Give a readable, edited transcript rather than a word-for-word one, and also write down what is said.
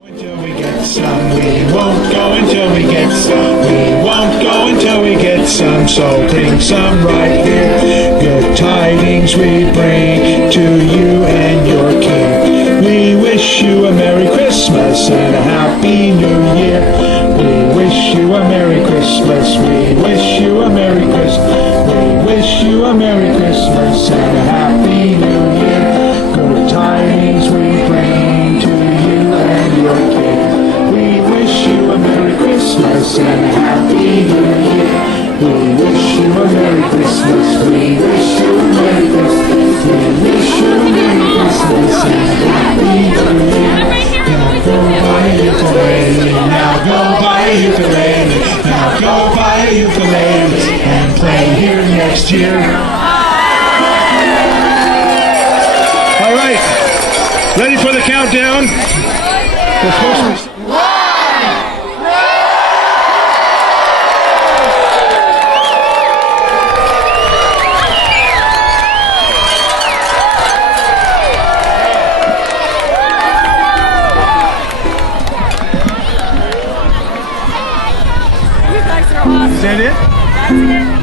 Until we get some, we won't go until we get some. We won't go until we get some. So bring some right here. Good tidings we bring to you and your king. We wish you a Merry Christmas and a Happy New Year. We wish you a Merry Christmas. We wish you a Merry Christmas. We wish you a Merry Christmas and a Happy New Year. Good tidings we bring to you and your king. We wish you a Merry Christmas and a Happy New Year. We wish you a Merry Christmas. We wish you a Merry Christmas. We wish you a Merry Christmas and a Happy New Year. Now go buy a ukulele. Now go buy a ukulele. Now go buy a ukulele and play here next year. All right, ready for the countdown? We're supposed to be... You guys are awesome. Is that it? That's it.